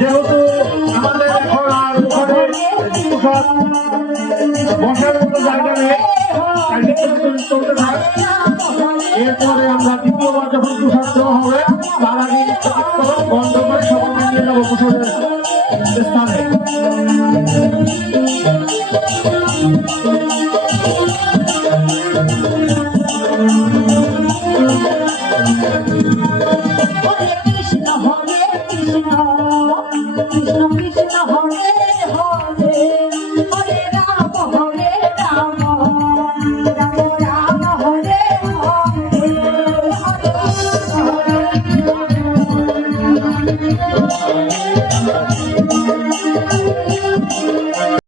যেহেতু আমাদের এখন আর বসার মতো জায়গা নেই, চলতে থাকে। এরপরে আমরা দ্বিতীয়বার যখন প্রসাদ দেওয়া হবে তার আগে বন্ধ করে সবাই নিয়ে যাবো প্রসাদের স্থানে।